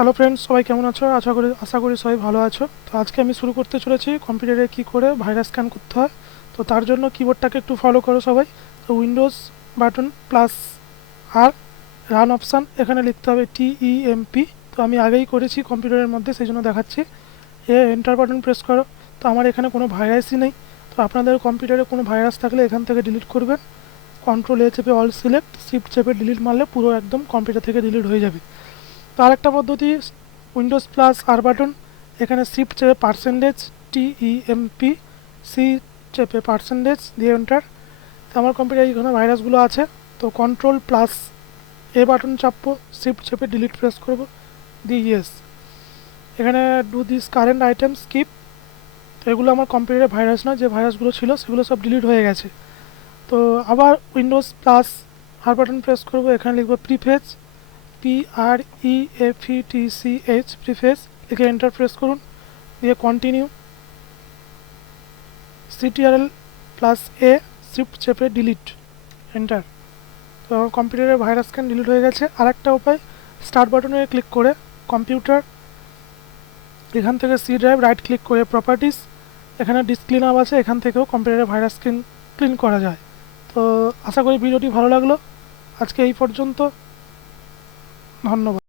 Hello friends, সবাই কেমন আছো? আশা করি সবাই ভালো আছো। তো আজকে আমি শুরু করতে চলেছি কম্পিউটারে কি করে ভাইরাস স্ক্যান করতে হয়। তো তার জন্য কিবোর্ডটাকে একটু ফলো করো সবাই। তো উইন্ডোজ বাটন প্লাস আর রান অপশান, এখানে লিখতে হবে TEMP। তো আমি আগেই করেছি কম্পিউটারের মধ্যে, সেই জন্য দেখাচ্ছি। এন্টার বাটন প্রেস করো। তো আমার এখানে কোনো ভাইরাসই নেই। তো আপনাদের কম্পিউটারে কোনো ভাইরাস থাকলে এখান থেকে ডিলিট করবেন। কন্ট্রোল চেপে অল সিলেক্ট, শিফট চেপে ডিলিট মারলে পুরো একদম কম্পিউটার থেকে ডিলিট হয়ে যাবে। তো আরেকটা পদ্ধতি, উইন্ডোজ প্লাস আর বাটন, এখানে শিফট চেপে %TEMP, সি চেপে দিয়ে এন্টার। তো আমার কম্পিউটারে এইখানে ভাইরাসগুলো আছে। তো কন্ট্রোল প্লাস এ বাটন চাপবো, শিফট চেপে ডিলিট প্রেস করবো, দিয়ে ইয়েস। এখানে do this current item skip. তো এগুলো আমার কম্পিউটারে ভাইরাস না, যে ভাইরাসগুলো ছিল সেগুলো সব ডিলিট হয়ে গেছে। তো আবার উইন্ডোজ প্লাস আর বাটন প্রেস করবো, এখানে লিখবো প্রিফেজ, PREFETCH, প্রিফেস লিখে এন্টার প্রেস করুন, দিয়ে কন্টিনিউ, CTRL প্লাস এ, শিফট চেপে ডিলিট এন্টার। তো আমার কম্পিউটারের ভাইরাস স্ক্যান ডিলিট হয়ে গেছে। আরেকটা উপায়, স্টার্ট বাটনে ক্লিক করে কম্পিউটার, এখান থেকে সি ড্রাইভ রাইট ক্লিক করে প্রপার্টিস, এখানে ডিস্ক ক্লিন আপ আছে, এখান থেকেও কম্পিউটারের ভাইরাস ক্লিন করা যায়। তো আশা করি ভিডিওটি ভালো লাগলো। আজকে এই পর্যন্ত, ধন্যবাদ।